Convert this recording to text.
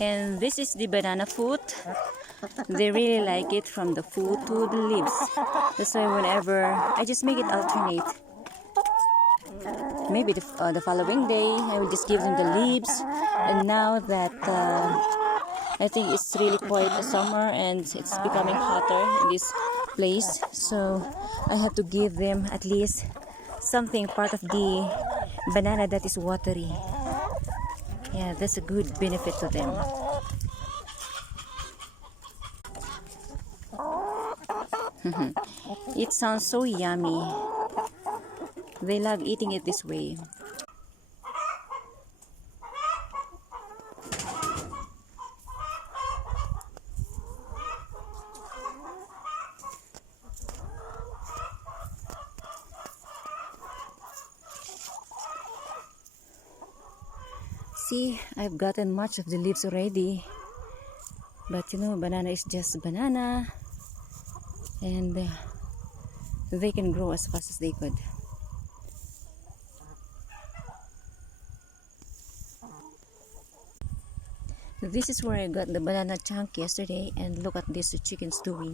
And this is the banana food. They really like it from the food to the leaves. That's why whenever I just make it alternate. Maybe the following day I will just give them the leaves. And now that I think it's really quite a summer and it's becoming hotter in this place, so I have to give them at least something part of the banana that is watery. Yeah, that's a good benefit to them. It sounds so yummy. They love eating it this way. See, I've gotten much of the leaves already. But you know, banana is just banana. And they can grow as fast as they could. This is where I got the banana chunk yesterday, and look at these chickens doing.